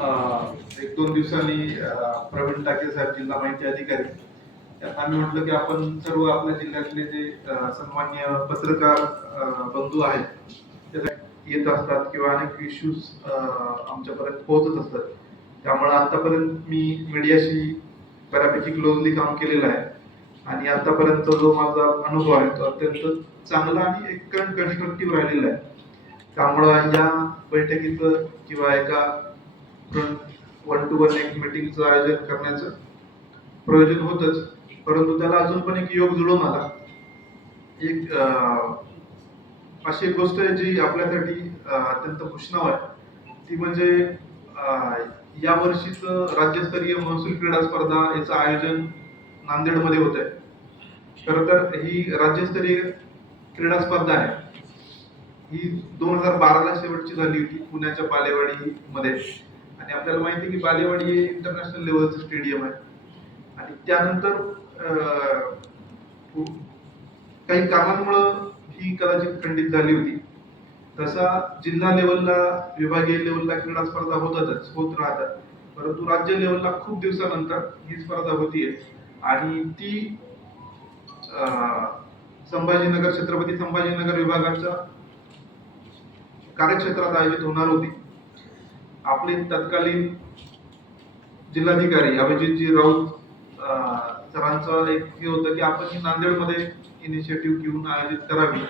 एक दोन दिवसांनी प्रवीण टाके साहेब जिल्हा माहिती अधिकारी त्यांना आम्ही म्हटलं की आपण सर्व आपल्या जिल्ह्यातले जे सन्मान्य पत्रकार बंधू आहेत त्याला येत असतात किंवा अनेक इश्यूज आमच्यापर्यंत पोहोचत असतात. त्यामुळे आतापर्यंत मी मीडियाशी बऱ्यापैकी क्लोजली काम केलेलं आहे. आणि आतापर्यंत जो माझा अनुभव आहे तो अत्यंत चांगला आणि एक कन्स्ट्रक्टिव्ह राहिलेला आहे. त्यामुळं या बैठकीचं किंवा एका वन टू वन एक मिटिंगचं आयोजन करण्याचं प्रयोजन होतच. परंतु त्याला अजून पण एक योग जुळून आला. एक अशी एक गोष्ट आहे जी आपल्यासाठी अत्यंत खुशनाव आहे. ती म्हणजे या वर्षीच राज्यस्तरीय महसूल क्रीडा स्पर्धा याचं आयोजन नांदेडमध्ये होत आहे. खरं तर ही राज्यस्तरीय क्रीडा स्पर्धा आहे. ही दोन हजार बाराला शेवटची झाली होती पुण्याच्या बालेवाडी मध्ये आणि आपल्याला माहिती आहे की बालेवाडी हे इंटरनॅशनल लेवलचं स्टेडियम आहे. आणि त्यानंतर अं, काही कामांमुळं ही कदाचित खंडित झाली होती तसा जिल्हा लेवलला विभागीय लेवलला क्रीडा स्पर्धा होतातच होत राहतात. परंतु राज्य लेवलला खूप दिवसानंतर ही स्पर्धा होतीये. आणि ती संभाजीनगर छत्रपती संभाजीनगर विभागाच्या कार्यक्षेत्रात आयोजित होणार होती. आपले तत्कालीन जिल्हाधिकारी अभिजितजी राऊत सरांचं एक हे होतं की आपण ही नांदेडमध्ये इनिशिएटिव्ह घेऊन आयोजित करावी.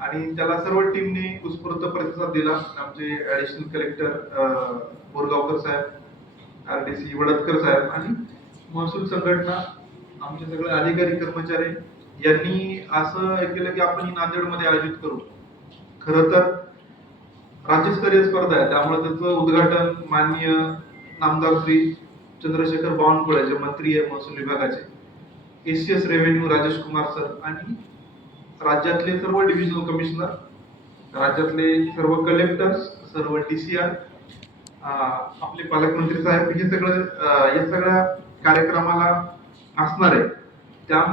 आणि त्याला सर्व टीमने उत्स्फूर्त प्रतिसाद दिला. आमचे ऍडिशनल कलेक्टर बोरगावकर साहेब आर डी सी वडतकर साहेब आणि महसूल संघटना आमचे सगळे अधिकारी कर्मचारी यांनी असं केलं की आपण ही नांदेडमध्ये आयोजित करू. खरं तर राज्यस्तरीय स्पर्धा आहे. त्यामुळे त्याचं उद्घाटन माननीय नामदार श्री चंद्रशेखर बावनकुळे जे मंत्री आहे महसूल विभागाचे. K C S revenue Rajesh Kumar sir आणि राज्यातले सर्व डिव्हिजनल कमिशनर राज्यातले सर्व कलेक्टर्स सर्व डी सी आर आपले पालकमंत्री साहेब हे सगळं या सगळ्या कार्यक्रमाला असणार आहे. त्यामुळे